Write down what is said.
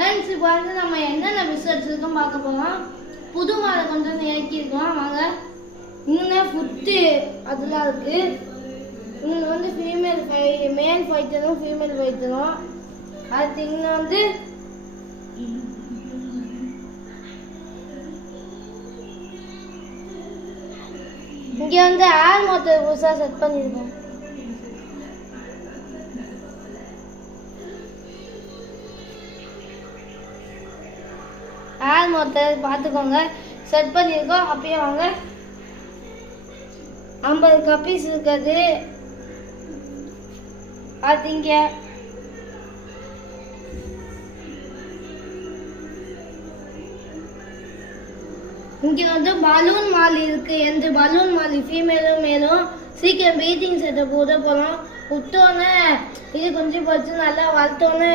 Friends இப்போ வந்து நம்ம என்னென்ன பிஸ்கட்ஸ் இருக்கும் பார்க்க போகிறோம். புது மாலை கொஞ்சம் இறக்கியிருக்கோம். வாங்க. இன்னும் ஃபுட்டு அதெல்லாம் இருக்குது. இன்னும் வந்து மேல் ஃபைட்டரும் ஃபீமேல் ஃபைட்டரும். அடுத்து இன்னும் வந்து இங்கே வந்து ஏர் மோட்டர் புதுசாக செட் பண்ணியிருக்கோம். ஏர் மோட்டர் பார்த்துக்கோங்க, செட் பண்ணியிருக்கோம். அப்பயே வாங்க. 50 கப்பீஸ் இருக்குது. அது இங்கே இங்கே வந்து பலூன் மால் இருக்கு. எந்த பலூன் மால் ஃபீமேலும் மேலும் சீக்கிரம் பீட்டிங் செட்டப் போட போகிறோம். விட்டோன்னே இது கொஞ்சம் போச்சு, நல்லா வளர்த்தோன்னே